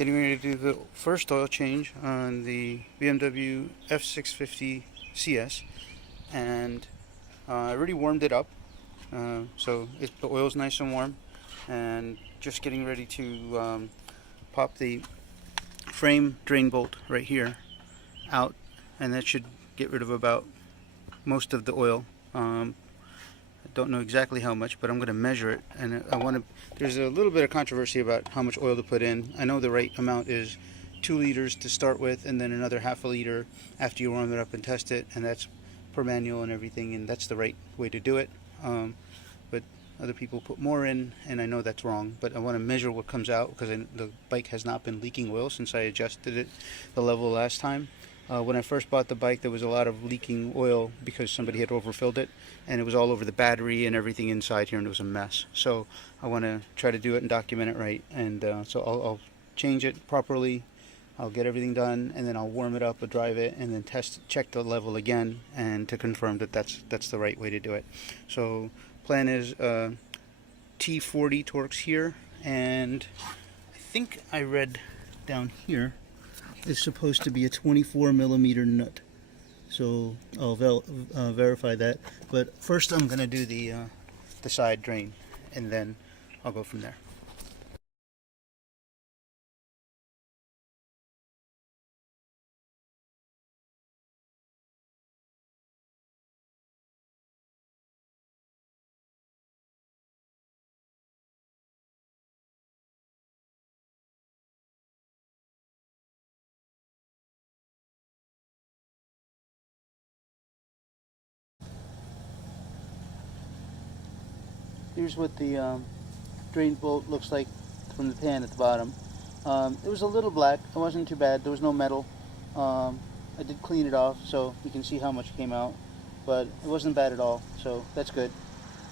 Getting ready to do the first oil change on the BMW F650CS, and I already warmed it up, so the oil's nice and warm, and just getting ready to pop the frame drain bolt right here out, and that should get rid of about most of the oil. I don't know exactly how much, but I'm going to measure it, and I want to. There's a little bit of controversy about how much oil to put in. I know the right amount is 2 liters to start with, and then another half a liter after you warm it up and test it, and that's per manual and everything, and that's the right way to do it. But other people put more in, and I know that's wrong. But I want to measure what comes out because the bike has not been leaking oil since I adjusted it the level last time. When I first bought the bike, there was a lot of leaking oil because somebody had overfilled it, and it was all over the battery and everything inside here, and it was a mess. So I want to try to do it and document it right, and so I'll change it properly. I'll get everything done, and then I'll warm it up, drive it, and then check the level again, and to confirm that that's the right way to do it. So plan is T40 Torx here, and I think I read down here is supposed to be a 24 millimeter nut, so I'll verify that. But first I'm gonna do the side drain, and then I'll go from there. Here's what the drain bolt looks like from the pan at the bottom. It was a little black. It wasn't too bad. There was no metal. I did clean it off, so you can see how much came out, but it wasn't bad at all, so that's good.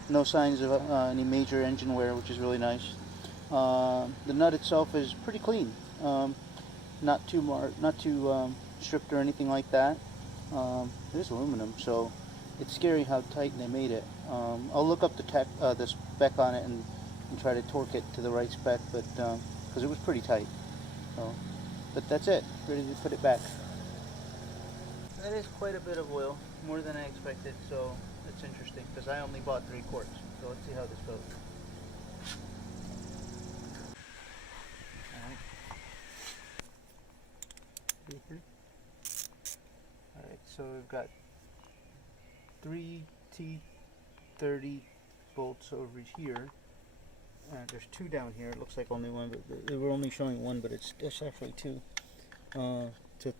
No signs of any major engine wear, which is really nice. The nut itself is pretty clean. Not too stripped or anything like that. It is aluminum, so it's scary how tight they made it. I'll look up the spec on it and try to torque it to the right spec, but because it was pretty tight. So, but that's it. Ready to put it back. That is quite a bit of oil, more than I expected. So it's interesting because I only bought 3 quarts. So let's see how this goes. All right, so we've got 3 T30 bolts over here. There's 2 down here. It looks like only 1, but they were only showing 1, but it's actually 2. So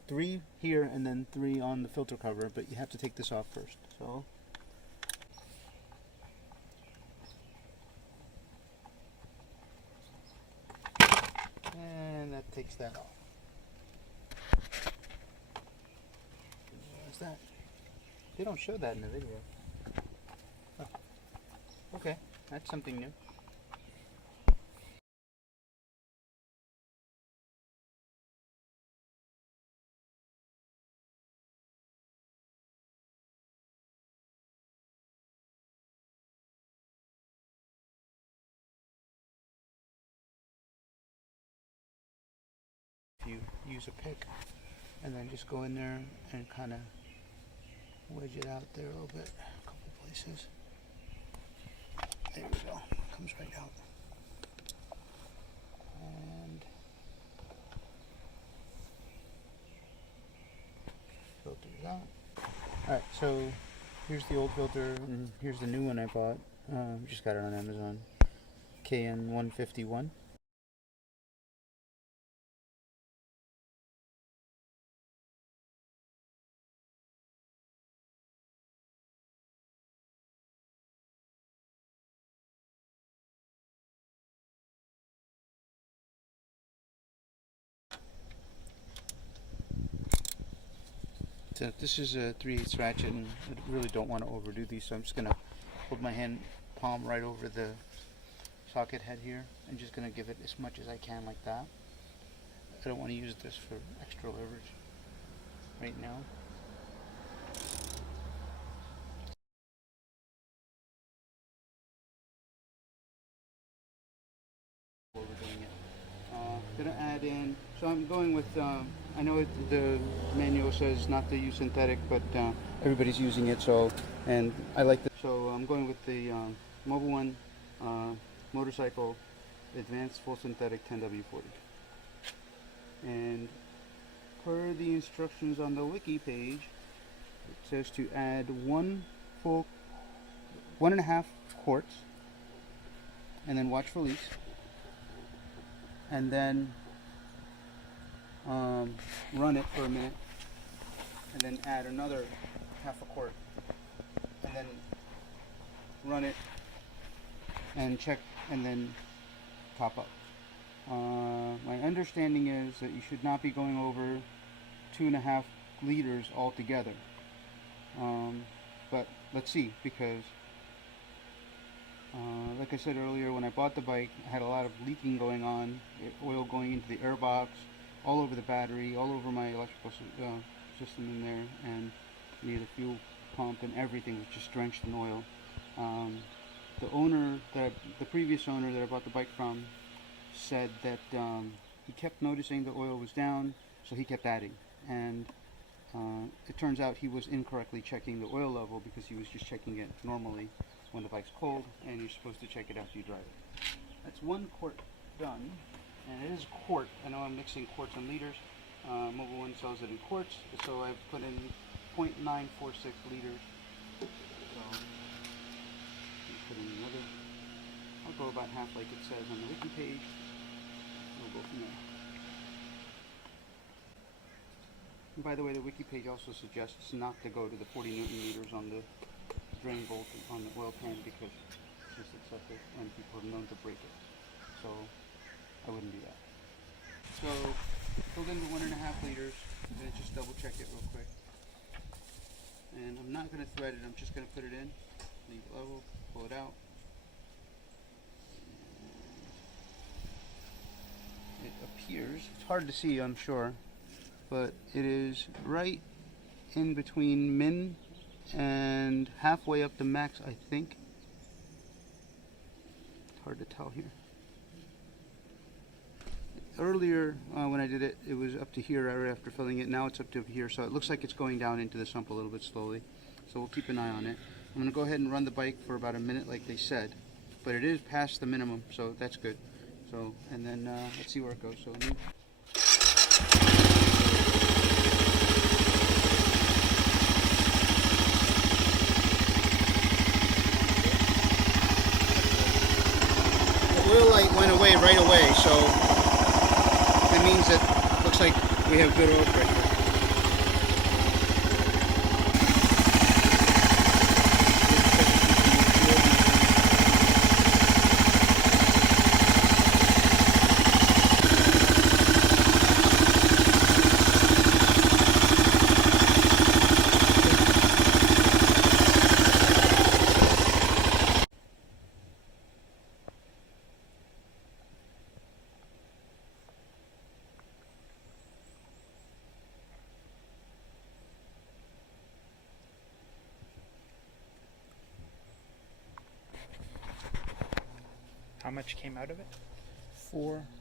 3 here and then 3 on the filter cover, but you have to take this off first. So and that takes that off. What's that? They don't show that in the video. Oh. Okay, that's something new. If you use a pick and then just go in there and kind of wedge it out there a little bit, a couple places. There we go. Comes right out. And filters out. Alright, so here's the old filter, and here's the new one I bought. Just got it on Amazon. KN151. So this is a 3/8 ratchet, and I really don't want to overdo these, so I'm just going to hold my hand palm right over the socket head here. I'm just going to give it as much as I can like that. I don't want to use this for extra leverage right now. While we're doing it. Gonna add in, so I'm going with, I know the manual says not to use synthetic, but everybody's using it, so, and I like the, so I'm going with the Mobile One Motorcycle Advanced Full Synthetic 10W40. And per the instructions on the wiki page, it says to add 1.5 quarts, and then watch for leaks, and then run it for a minute, and then add another half a quart, and then run it and check, and then top up. My understanding is that you should not be going over 2.5 liters altogether, but let's see, because like I said earlier, when I bought the bike, I had a lot of leaking going on, oil going into the airbox, all over the battery, all over my electrical system in there, and near the fuel pump, and everything was just drenched in oil. The previous owner that I bought the bike from said that he kept noticing the oil was down, so he kept adding, and it turns out he was incorrectly checking the oil level, because he was just checking it normally when the bike's cold, and you're supposed to check it after you drive it. That's 1 quart done, and it is quart. I know I'm mixing quarts and liters. Mobile One sells it in quarts, so I've put in 0.946 liters. So put in another. I'll go about half like it says on the wiki page. We'll go from there. And by the way, the wiki page also suggests not to go to the 40 Newton meters on the drain bolt on the oil pan, because it's just excessive and people are known to break it. So I wouldn't do that. So filled in the 1.5 liters. I'm going to just double check it real quick. And I'm not going to thread it, I'm just going to put it in, leave it level, pull it out. It appears, it's hard to see, I'm sure, but it is right in between min and halfway up to max, I think. It's hard to tell here. Earlier, when I did it, it was up to here right after filling it. Now it's up to here, so it looks like it's going down into the sump a little bit slowly. So we'll keep an eye on it. I'm going to go ahead and run the bike for about a minute like they said, but it is past the minimum, so that's good. So, and then let's see where it goes. So. Oil light went away right away, so that means that it looks like we have good oil pressure. How much came out of it?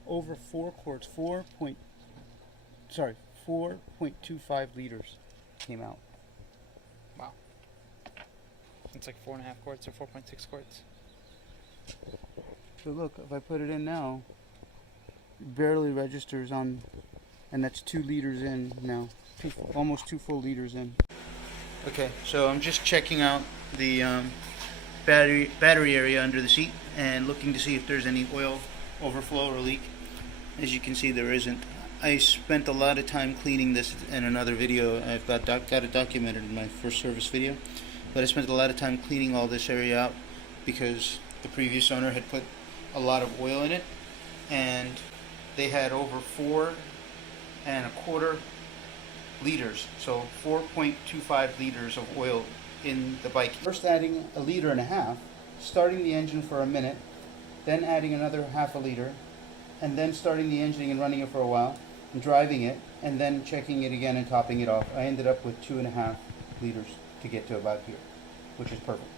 Over 4 quarts, 4.25 liters came out. Wow. It's like 4.5 quarts or 4.6 quarts. So look, if I put it in now, it barely registers on, and that's 2 liters in now, almost 2 full liters in. Okay, so I'm just checking out the battery area under the seat and looking to see if there's any oil overflow or leak. As you can see, there isn't. I spent a lot of time cleaning this in another video. I've got it documented in my first service video, but I spent a lot of time cleaning all this area out because the previous owner had put a lot of oil in it, and they had over 4.25 liters, so 4.25 liters of oil in the bike. First adding 1.5 liters, starting the engine for a minute, then adding another 0.5 liter, and then starting the engine and running it for a while, and driving it, and then checking it again and topping it off. I ended up with 2.5 liters to get to about here, which is perfect.